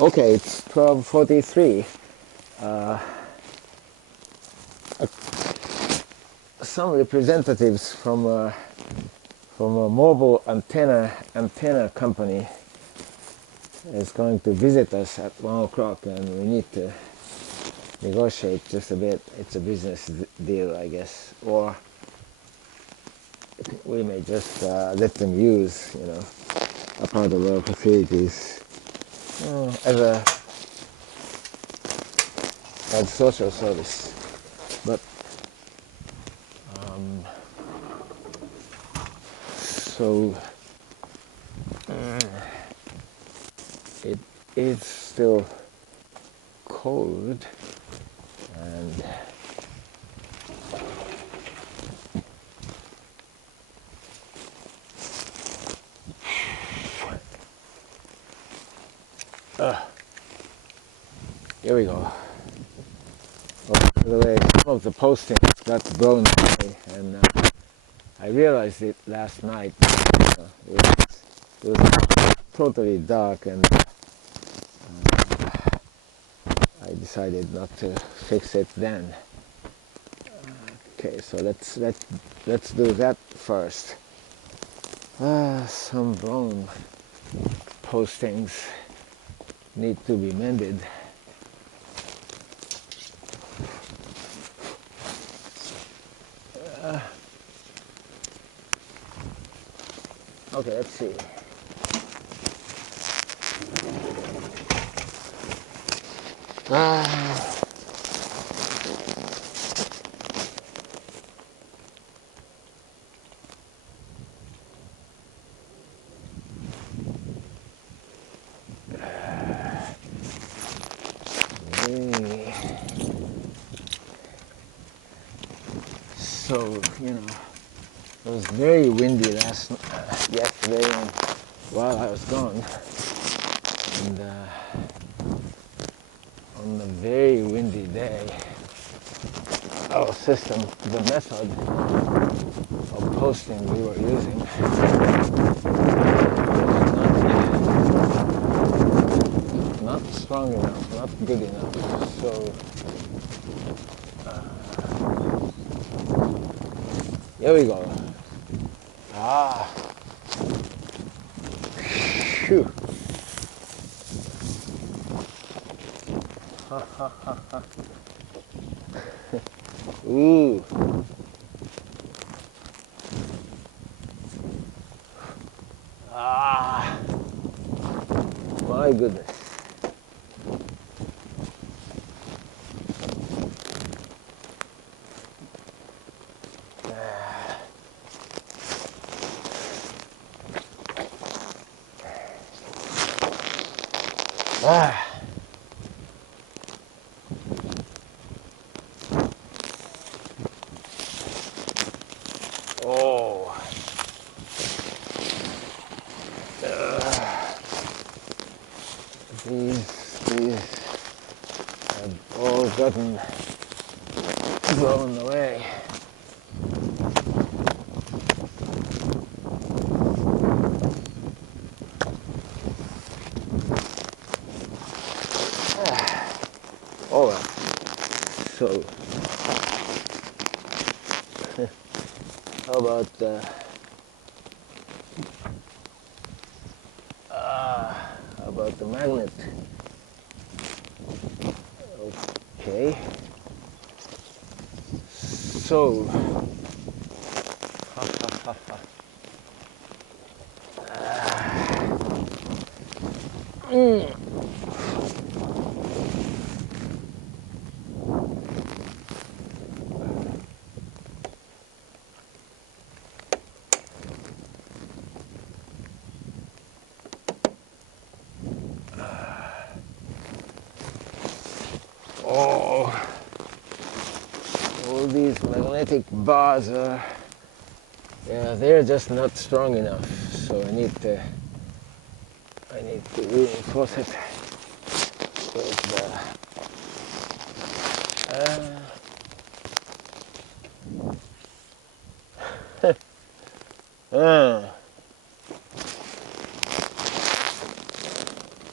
Okay, it's 12:43. Some representatives from a mobile antenna company is going to visit us at 1 o'clock, and we need to negotiate just a bit. It's a business deal, I guess, or we may just let them use, a part of our facilities as social service. But so it is still cold, and here we go. By the way, some of the postings got blown away, and I realized it last night. It was totally dark, and I decided not to fix it then. Okay, so let's do that first. Some blown postings need to be mended. Okay, let's see. So, it was very windy yesterday and while I was gone. And on a very windy day, our system, the method of posting we were using, was not strong enough, not good enough. So here we go. Phew. Ooh. My goodness. Oh. These have all gotten blown away. Oh well. So how about the magnet? Okay. So all these magnetic bars they're just not strong enough. So I need to reinforce it with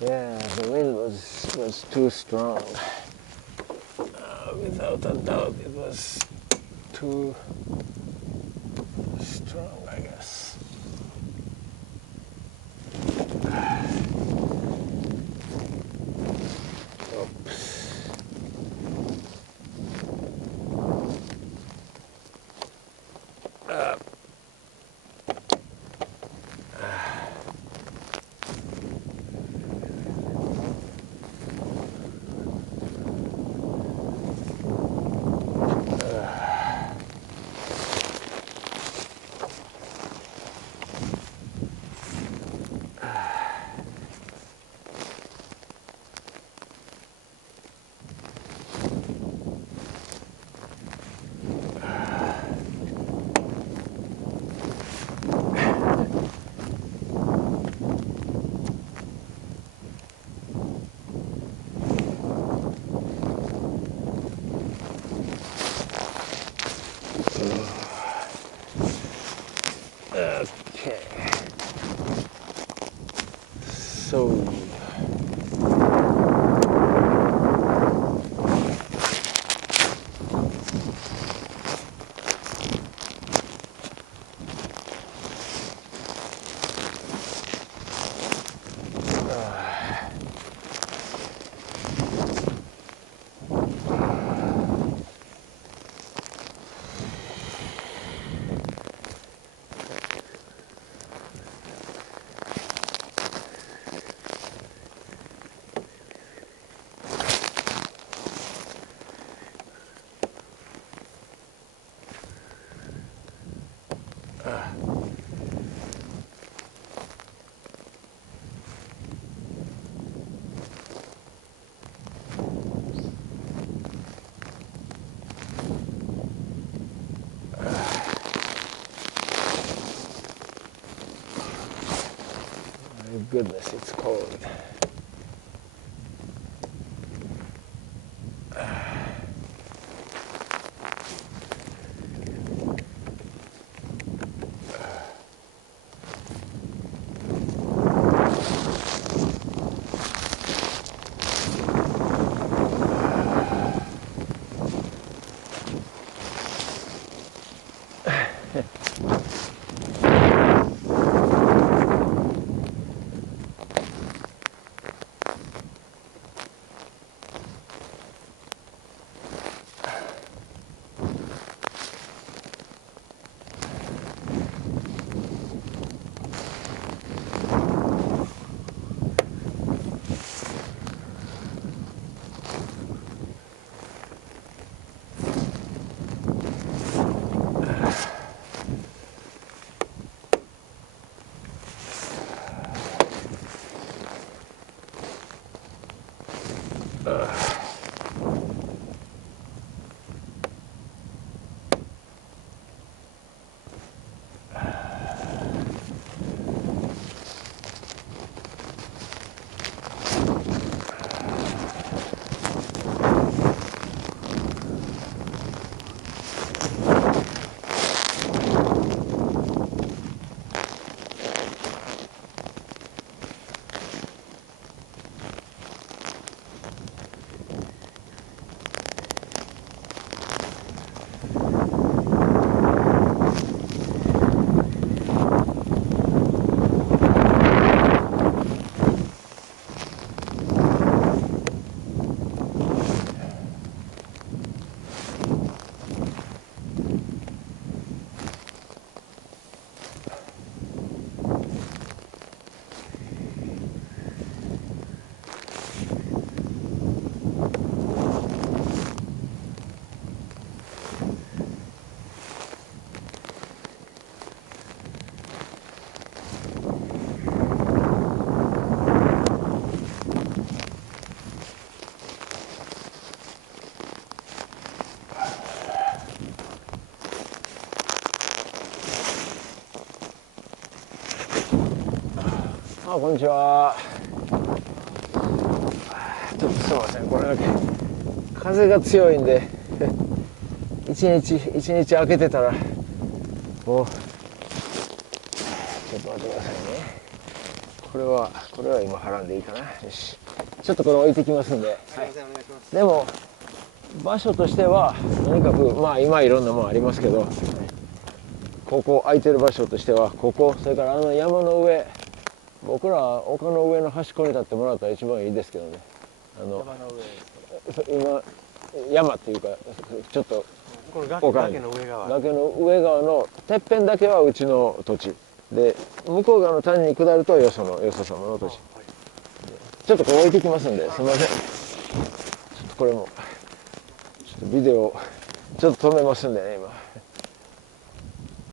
yeah. The wind was too strong. Without a doubt, it was too strong, I guess. Oops. Okay. So my goodness, it's cold.あ、こんにちは。ちょっとすいません、これだけ風が強いんで一日開けてたらもうちょっと待ってくださいね。これは今払んでいいかな。よし。ちょっとこれ置いてきますんで、すいません、お願いします。でも場所としてはとにかくまあ今いろんなものありますけど、ここ空いてる場所としてはここ、それからあの山の上、僕ら丘の上の端っこに立ってもらったら一番いいですけどね。山の今山っていうかちょっと上、この崖の上側、崖の上側のてっぺんだけはうちの土地で、向こう側の谷に下るとよそ様の土地。ちょっとこれ置いてきますんで、すみません。ちょっとこれもちょっとビデオちょっと止めますんでね今。